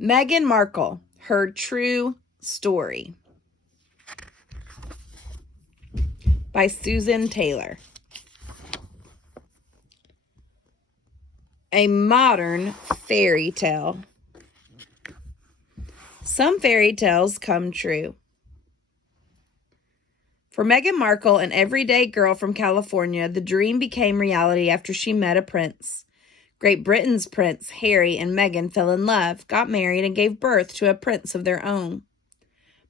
Meghan Markle, her true story. By Susan Taylor. A modern fairy tale. Some fairy tales come true. For Meghan Markle, an everyday girl from California, the dream became reality after she met a prince. Great Britain's Prince Harry and Meghan fell in love, got married, and gave birth to a prince of their own.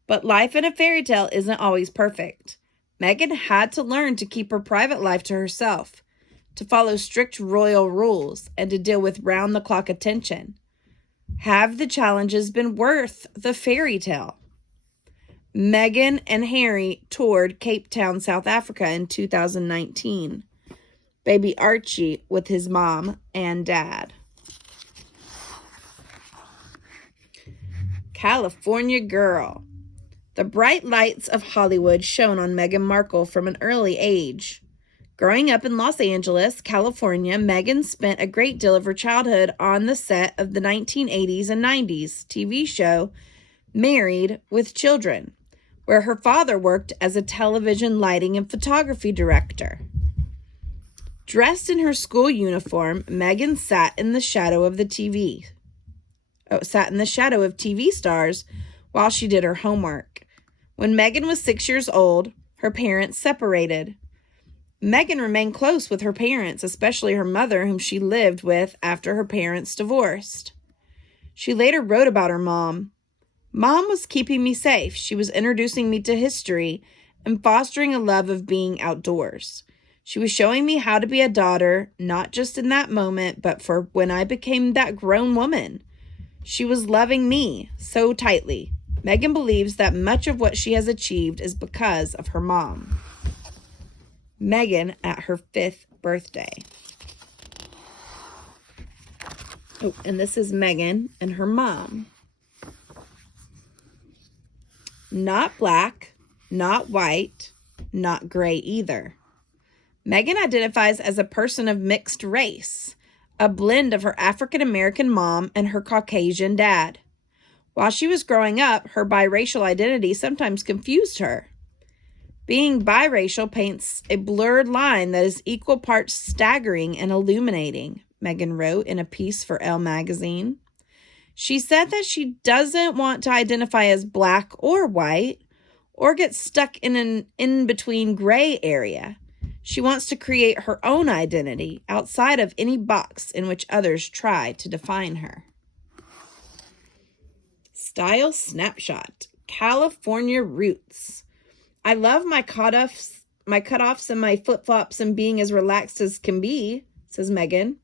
But life in a fairy tale isn't always perfect. Meghan had to learn to keep her private life to herself, to follow strict royal rules, and to deal with round-the-clock attention. Have the challenges been worth the fairy tale? Meghan and Harry toured Cape Town, South Africa in 2019. Baby Archie with his mom and dad. California girl. The bright lights of Hollywood shone on Meghan Markle from an early age. Growing up in Los Angeles, California, Meghan spent a great deal of her childhood on the set of the 1980s and 90s TV show Married with Children, where her father worked as a television lighting and photography director. Dressed in her school uniform, Meghan sat in the shadow of TV stars while she did her homework. When Meghan was 6 years old, her parents separated. Meghan remained close with her parents, especially her mother, whom she lived with after her parents divorced. She later wrote about her mom. Mom was keeping me safe. She was introducing me to history and fostering a love of being outdoors. She was showing me how to be a daughter, not just in that moment, but for when I became that grown woman. She was loving me so tightly. Meghan believes that much of what she has achieved is because of her mom. Meghan at her 5th birthday. Oh, and this is Meghan and her mom. Not black, not white, not gray either. Meghan identifies as a person of mixed race, a blend of her African-American mom and her Caucasian dad. While she was growing up, her biracial identity sometimes confused her. Being biracial paints a blurred line that is equal parts staggering and illuminating, Meghan wrote in a piece for Elle magazine. She said that she doesn't want to identify as black or white or get stuck in an in-between gray area. She wants to create her own identity outside of any box in which others try to define her. Style snapshot. California roots. I love my cutoffs and my flip-flops and being as relaxed as can be, says Meghan.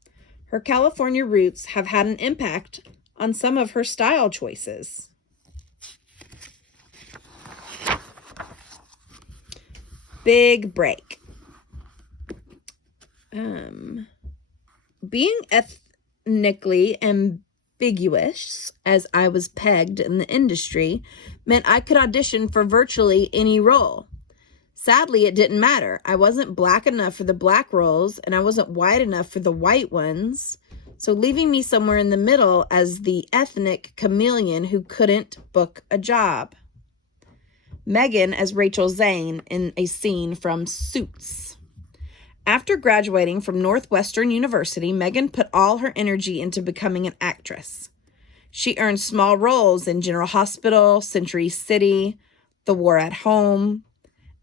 Her California roots have had an impact on some of her style choices. Big break. Being ethnically ambiguous, as I was pegged in the industry, meant I could audition for virtually any role. Sadly, it didn't matter. I wasn't black enough for the black roles, and I wasn't white enough for the white ones, so leaving me somewhere in the middle as the ethnic chameleon who couldn't book a job. Meghan as Rachel Zane in a scene from Suits. After graduating from Northwestern University, Meghan put all her energy into becoming an actress. She earned small roles in General Hospital, Century City, The War at Home,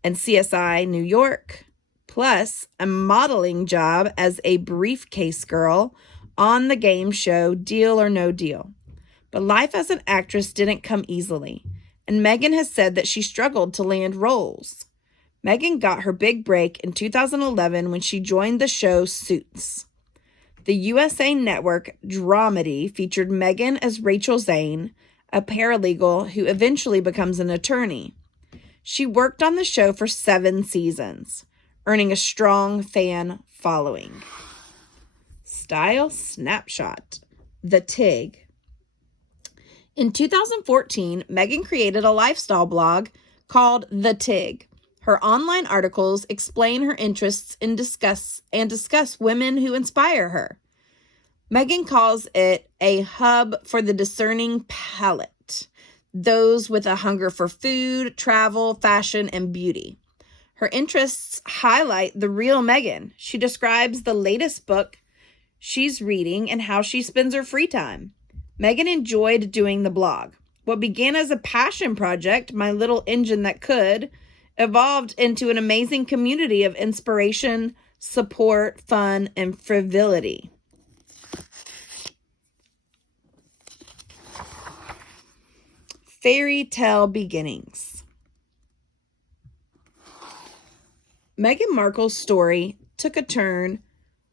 and CSI New York, plus a modeling job as a briefcase girl on the game show Deal or No Deal. But life as an actress didn't come easily, and Meghan has said that she struggled to land roles. Meghan got her big break in 2011 when she joined the show Suits. The USA Network dramedy featured Meghan as Rachel Zane, a paralegal who eventually becomes an attorney. She worked on the show for 7 seasons, earning a strong fan following. Style snapshot. The Tig. In 2014, Meghan created a lifestyle blog called The Tig. Her online articles explain her interests and discuss women who inspire her. Meghan calls it a hub for the discerning palate, those with a hunger for food, travel, fashion, and beauty. Her interests highlight the real Meghan. She describes the latest book she's reading and how she spends her free time. Meghan enjoyed doing the blog. What began as a passion project, My Little Engine That Could, evolved into an amazing community of inspiration, support, fun, and frivolity. Fairy tale beginnings. Meghan Markle's story took a turn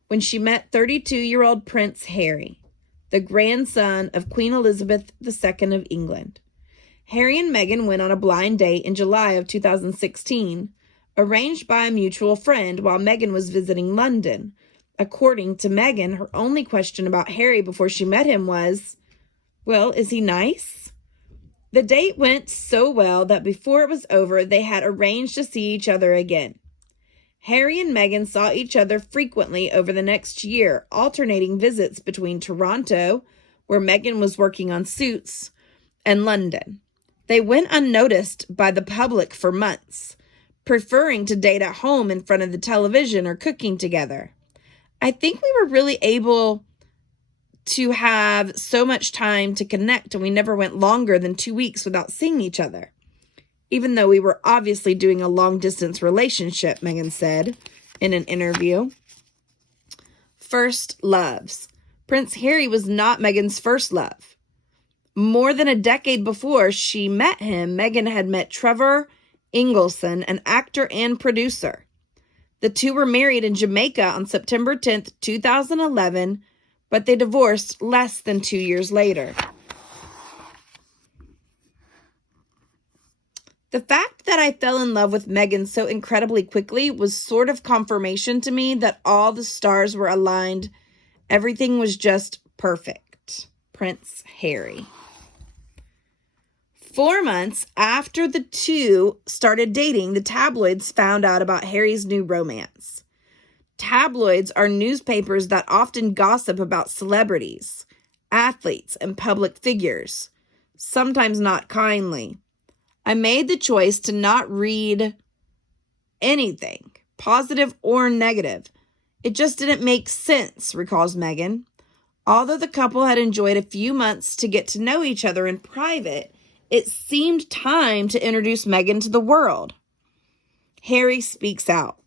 when she met 32-year-old Prince Harry, the grandson of Queen Elizabeth II of England. Harry and Meghan went on a blind date in July of 2016, arranged by a mutual friend while Meghan was visiting London. According to Meghan, her only question about Harry before she met him was, well, is he nice? The date went so well that before it was over, they had arranged to see each other again. Harry and Meghan saw each other frequently over the next year, alternating visits between Toronto, where Meghan was working on Suits, and London. They went unnoticed by the public for months, preferring to date at home in front of the television or cooking together. I think we were really able to have so much time to connect, and we never went longer than 2 weeks without seeing each other. Even though we were obviously doing a long-distance relationship, Meghan said in an interview. First loves. Prince Harry was not Meghan's first love. More than a decade before she met him, Meghan had met Trevor Ingleson, an actor and producer. The two were married in Jamaica on September 10th, 2011, but they divorced less than 2 years later. The fact that I fell in love with Meghan so incredibly quickly was sort of confirmation to me that all the stars were aligned. Everything was just perfect. Prince Harry. 4 months after the two started dating, the tabloids found out about Harry's new romance. Tabloids are newspapers that often gossip about celebrities, athletes, and public figures, sometimes not kindly. I made the choice to not read anything, positive or negative. It just didn't make sense, recalls Meghan. Although the couple had enjoyed a few months to get to know each other in private, it seemed time to introduce Meghan to the world. Harry speaks out.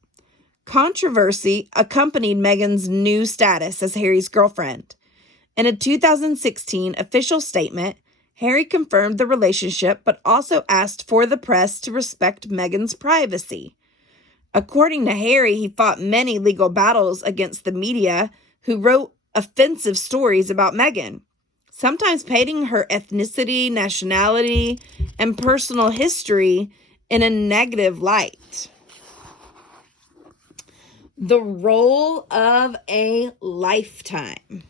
Controversy accompanied Meghan's new status as Harry's girlfriend. In a 2016 official statement, Harry confirmed the relationship, but also asked for the press to respect Meghan's privacy. According to Harry, he fought many legal battles against the media who wrote offensive stories about Meghan, sometimes painting her ethnicity, nationality, and personal history in a negative light. The role of a lifetime.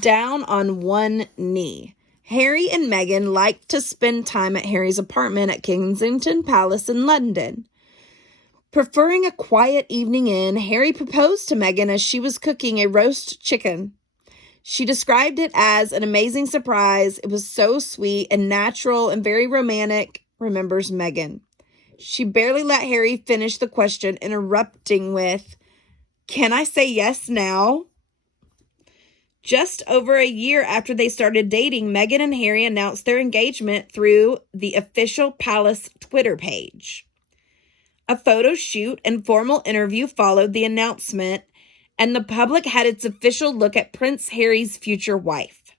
Down on one knee. Harry and Meghan liked to spend time at Harry's apartment at Kensington Palace in London. Preferring a quiet evening in, Harry proposed to Meghan as she was cooking a roast chicken. She described it as an amazing surprise. It was so sweet and natural and very romantic, remembers Meghan. She barely let Harry finish the question, interrupting with, "Can I say yes now?" Just over a year after they started dating, Meghan and Harry announced their engagement through the official palace Twitter page. A photo shoot and formal interview followed the announcement, and the public had its official look at Prince Harry's future wife.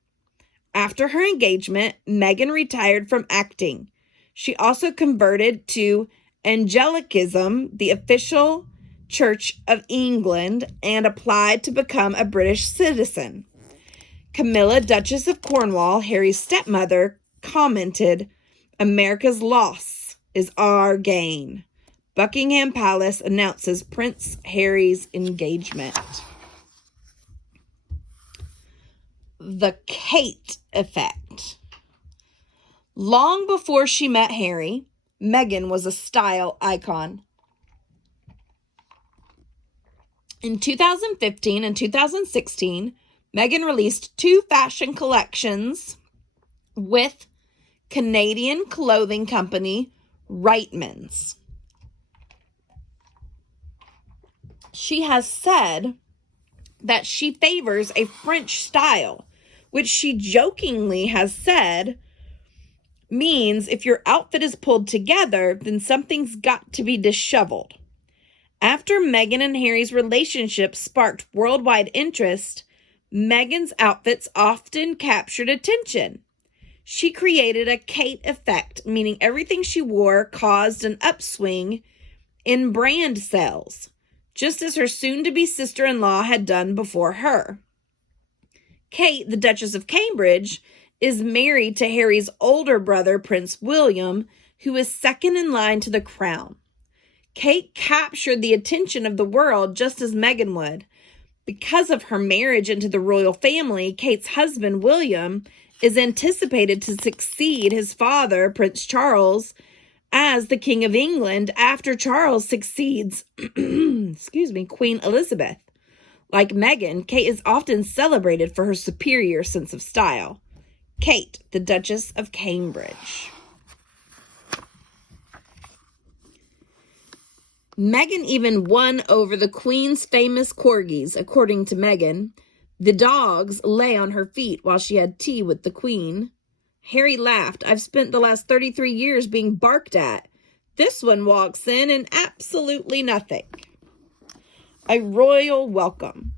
After her engagement, Meghan retired from acting. She also converted to Anglicanism, the official Church of England, and applied to become a British citizen. Camilla, Duchess of Cornwall, Harry's stepmother, commented, "America's loss is our gain." Buckingham Palace announces Prince Harry's engagement. The Kate effect. Long before she met Harry, Meghan was a style icon. In 2015 and 2016, Meghan released 2 fashion collections with Canadian clothing company Reitmans. She has said that she favors a French style, which she jokingly has said means if your outfit is pulled together, then something's got to be disheveled. After Meghan and Harry's relationship sparked worldwide interest, Meghan's outfits often captured attention. She created a Kate effect, meaning everything she wore caused an upswing in brand sales, just as her soon-to-be sister-in-law had done before her. Kate, the Duchess of Cambridge, is married to Harry's older brother, Prince William, who is second in line to the crown. Kate captured the attention of the world just as Meghan would. Because of her marriage into the royal family, Kate's husband, William, is anticipated to succeed his father, Prince Charles, as the King of England after Charles succeeds, Queen Elizabeth. Like Meghan, Kate is often celebrated for her superior sense of style. Kate, the Duchess of Cambridge. Meghan even won over the Queen's famous corgis, according to Meghan. The dogs lay on her feet while she had tea with the Queen. Harry laughed. I've spent the last 33 years being barked at. This one walks in and absolutely nothing. A royal welcome.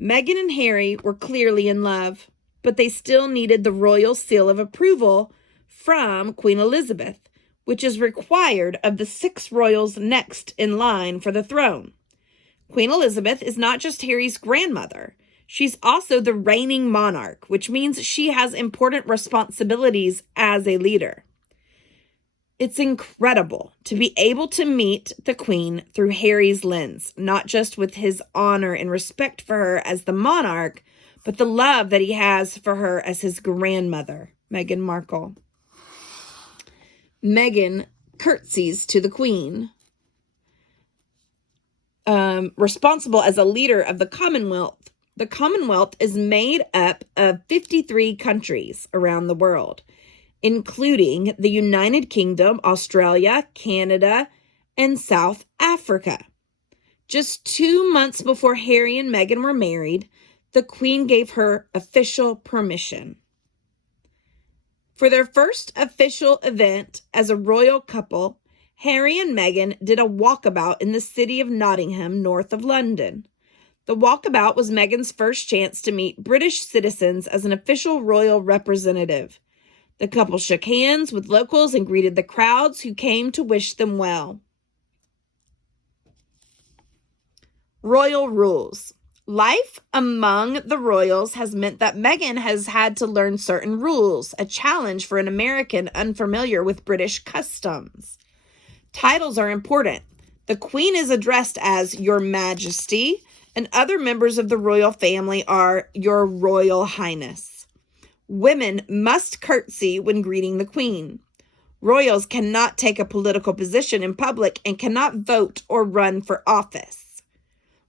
Meghan and Harry were clearly in love, but they still needed the royal seal of approval from Queen Elizabeth, which is required of the 6 royals next in line for the throne. Queen Elizabeth is not just Harry's grandmother. She's also the reigning monarch, which means she has important responsibilities as a leader. It's incredible to be able to meet the Queen through Harry's lens, not just with his honor and respect for her as the monarch, but the love that he has for her as his grandmother, Meghan Markle. Meghan curtsies to the Queen. Responsible as a leader of the Commonwealth. The Commonwealth is made up of 53 countries around the world, including the United Kingdom, Australia, Canada, and South Africa. Just 2 months before Harry and Meghan were married, the Queen gave her official permission. For their first official event as a royal couple, Harry and Meghan did a walkabout in the city of Nottingham, north of London. The walkabout was Meghan's first chance to meet British citizens as an official royal representative. The couple shook hands with locals and greeted the crowds who came to wish them well. Royal rules. Life among the royals has meant that Meghan has had to learn certain rules, a challenge for an American unfamiliar with British customs. Titles are important. The Queen is addressed as Your Majesty, and other members of the royal family are Your Royal Highness. Women must curtsy when greeting the Queen. Royals cannot take a political position in public and cannot vote or run for office.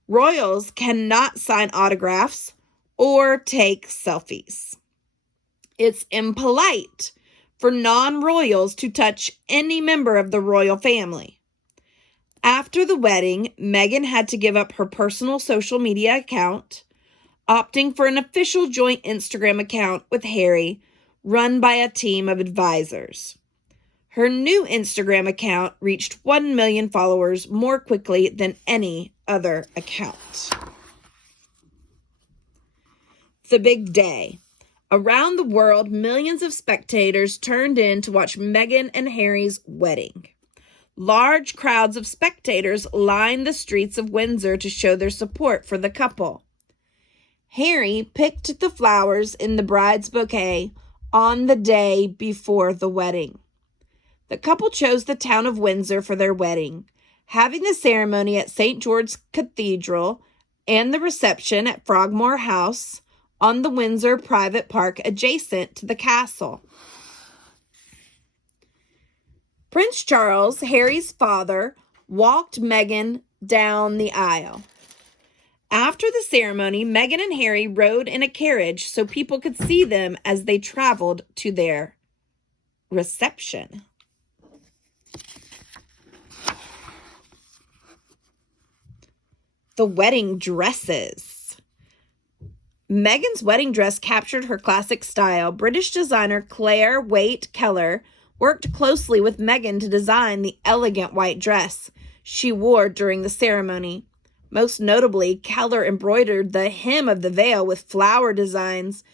Royals cannot sign autographs or take selfies. It's impolite for non-royals to touch any member of the royal family. After the wedding, Meghan had to give up her personal social media account, opting for an official joint Instagram account with Harry, run by a team of advisors. Her new Instagram account reached 1 million followers more quickly than any other account. The big day. Around the world, millions of spectators turned in to watch Meghan and Harry's wedding. Large crowds of spectators lined the streets of Windsor to show their support for the couple. Harry picked the flowers in the bride's bouquet on the day before the wedding. The couple chose the town of Windsor for their wedding, having the ceremony at St. George's Cathedral and the reception at Frogmore House on the Windsor private park adjacent to the castle. Prince Charles, Harry's father, walked Meghan down the aisle. After the ceremony, Meghan and Harry rode in a carriage so people could see them as they traveled to their reception. The wedding dresses. Meghan's wedding dress captured her classic style. British designer Claire Waite Keller worked closely with Meghan to design the elegant white dress she wore during the ceremony. Most notably, Keller embroidered the hem of the veil with flower designs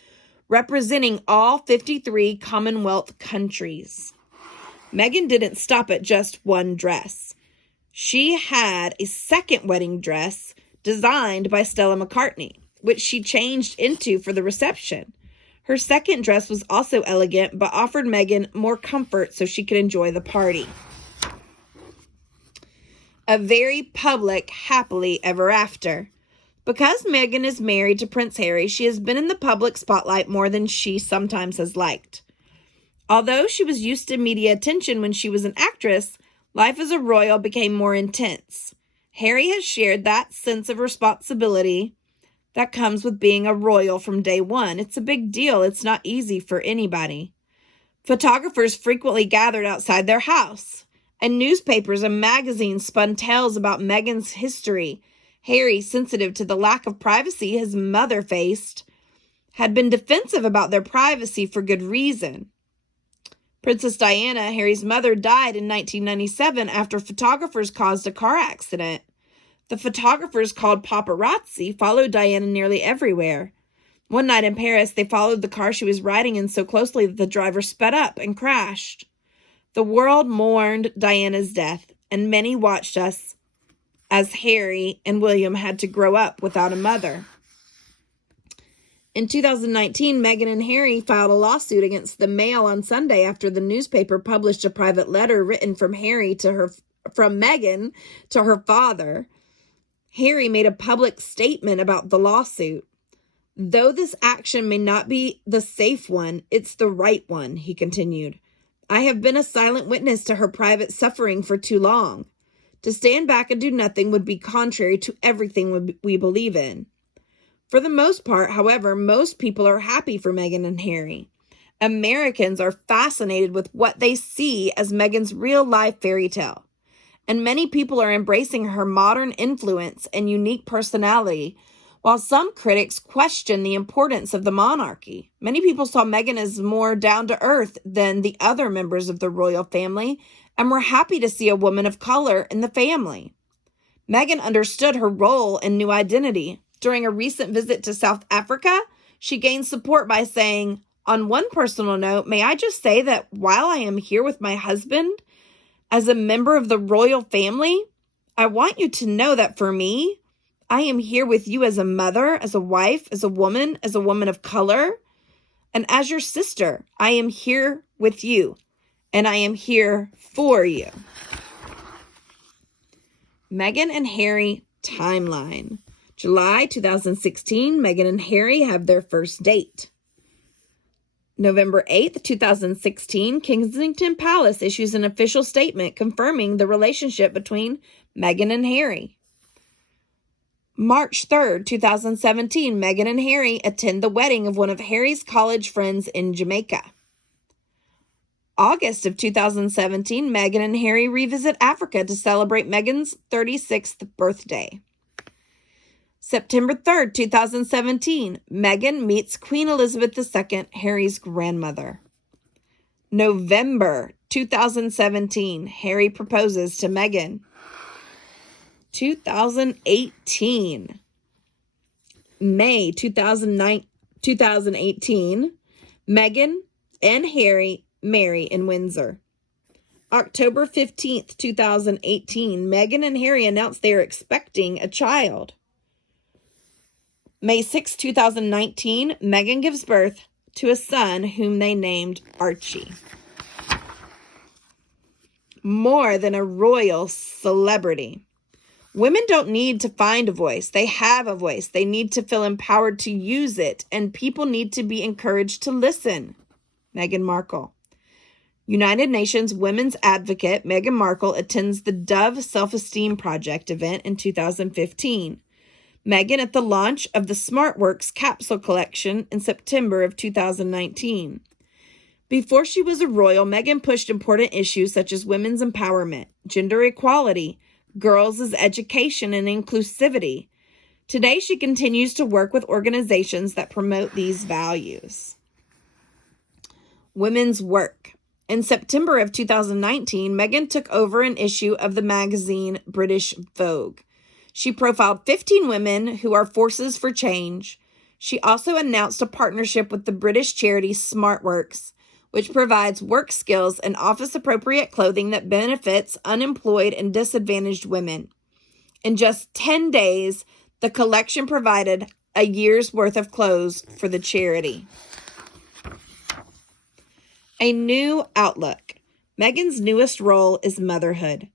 representing all 53 Commonwealth countries. Meghan didn't stop at just one dress. She had a second wedding dress designed by Stella McCartney, which she changed into for the reception. Her second dress was also elegant, but offered Meghan more comfort so she could enjoy the party. A very public happily ever after. Because Meghan is married to Prince Harry, she has been in the public spotlight more than she sometimes has liked. Although she was used to media attention when she was an actress, life as a royal became more intense. Harry has shared that sense of responsibility that comes with being a royal from day one. It's a big deal. It's not easy for anybody. Photographers frequently gathered outside their house, and newspapers and magazines spun tales about Meghan's history. Harry, sensitive to the lack of privacy his mother faced, had been defensive about their privacy for good reason. Princess Diana, Harry's mother, died in 1997 after photographers caused a car accident. The photographers, called paparazzi, followed Diana nearly everywhere. One night in Paris, they followed the car she was riding in so closely that the driver sped up and crashed. The world mourned Diana's death, and many watched us as Harry and William had to grow up without a mother. In 2019, Meghan and Harry filed a lawsuit against the Mail on Sunday after the newspaper published a private letter written from Meghan to her father. Harry made a public statement about the lawsuit. Though this action may not be the safe one, it's the right one, he continued. I have been a silent witness to her private suffering for too long. To stand back and do nothing would be contrary to everything we believe in. For the most part, however, most people are happy for Meghan and Harry. Americans are fascinated with what they see as Meghan's real-life fairy tale. And many people are embracing her modern influence and unique personality, while some critics question the importance of the monarchy. Many people saw Meghan as more down-to-earth than the other members of the royal family and were happy to see a woman of color in the family. Meghan understood her role and new identity. During a recent visit to South Africa, she gained support by saying, on one personal note, may I just say that while I am here with my husband as a member of the royal family, I want you to know that for me, I am here with you as a mother, as a wife, as a woman of color, and as your sister. I am here with you, and I am here for you. Meghan and Harry timeline. July 2016, Meghan and Harry have their first date. November 8th, 2016, Kensington Palace issues an official statement confirming the relationship between Meghan and Harry. March 3rd, 2017, Meghan and Harry attend the wedding of one of Harry's college friends in Jamaica. August of 2017, Meghan and Harry revisit Africa to celebrate Meghan's 36th birthday. September 3rd, 2017, Meghan meets Queen Elizabeth II, Harry's grandmother. November 2017, Harry proposes to Meghan. 2018, May 2018, Meghan and Harry marry in Windsor. October 15th, 2018, Meghan and Harry announce they are expecting a child. May 6, 2019, Meghan gives birth to a son whom they named Archie. More than a royal celebrity. Women don't need to find a voice. They have a voice. They need to feel empowered to use it, and people need to be encouraged to listen. Meghan Markle. United Nations women's advocate Meghan Markle attends the Dove Self-Esteem Project event in 2015. Meghan at the launch of the SmartWorks capsule collection in September of 2019. Before she was a royal, Meghan pushed important issues such as women's empowerment, gender equality, girls' education, and inclusivity. Today, she continues to work with organizations that promote these values. Women's work. In September of 2019, Meghan took over an issue of the magazine British Vogue. She profiled 15 women who are forces for change. She also announced a partnership with the British charity SmartWorks, which provides work skills and office-appropriate clothing that benefits unemployed and disadvantaged women. In just 10 days, the collection provided a year's worth of clothes for the charity. A new outlook. Meghan's newest role is motherhood.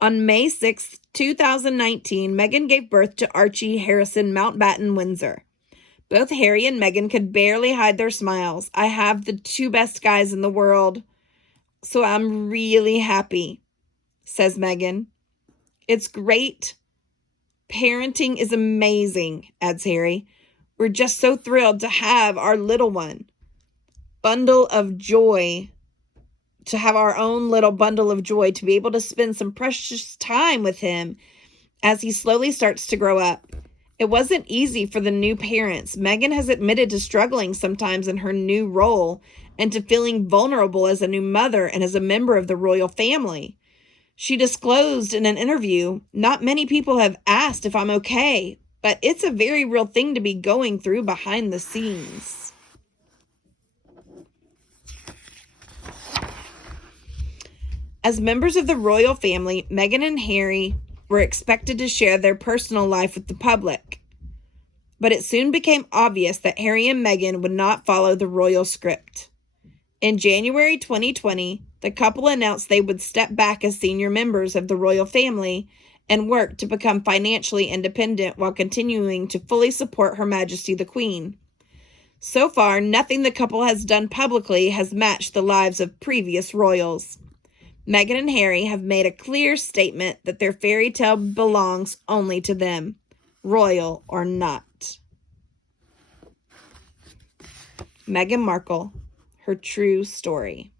On May 6, 2019, Meghan gave birth to Archie Harrison Mountbatten Windsor. Both Harry and Meghan could barely hide their smiles. I have the two best guys in the world, so I'm really happy, says Meghan. It's great. Parenting is amazing, adds Harry. We're just so thrilled to have our little one. Bundle of joy, to have our own little bundle of joy, to be able to spend some precious time with him as he slowly starts to grow up. It wasn't easy for the new parents. Meghan has admitted to struggling sometimes in her new role and to feeling vulnerable as a new mother and as a member of the royal family. She disclosed in an interview, "Not many people have asked if I'm okay, but it's a very real thing to be going through behind the scenes." As members of the royal family, Meghan and Harry were expected to share their personal life with the public. But it soon became obvious that Harry and Meghan would not follow the royal script. In January 2020, the couple announced they would step back as senior members of the royal family and work to become financially independent while continuing to fully support Her Majesty the Queen. So far, nothing the couple has done publicly has matched the lives of previous royals. Meghan and Harry have made a clear statement that their fairy tale belongs only to them, royal or not. Meghan Markle, her true story.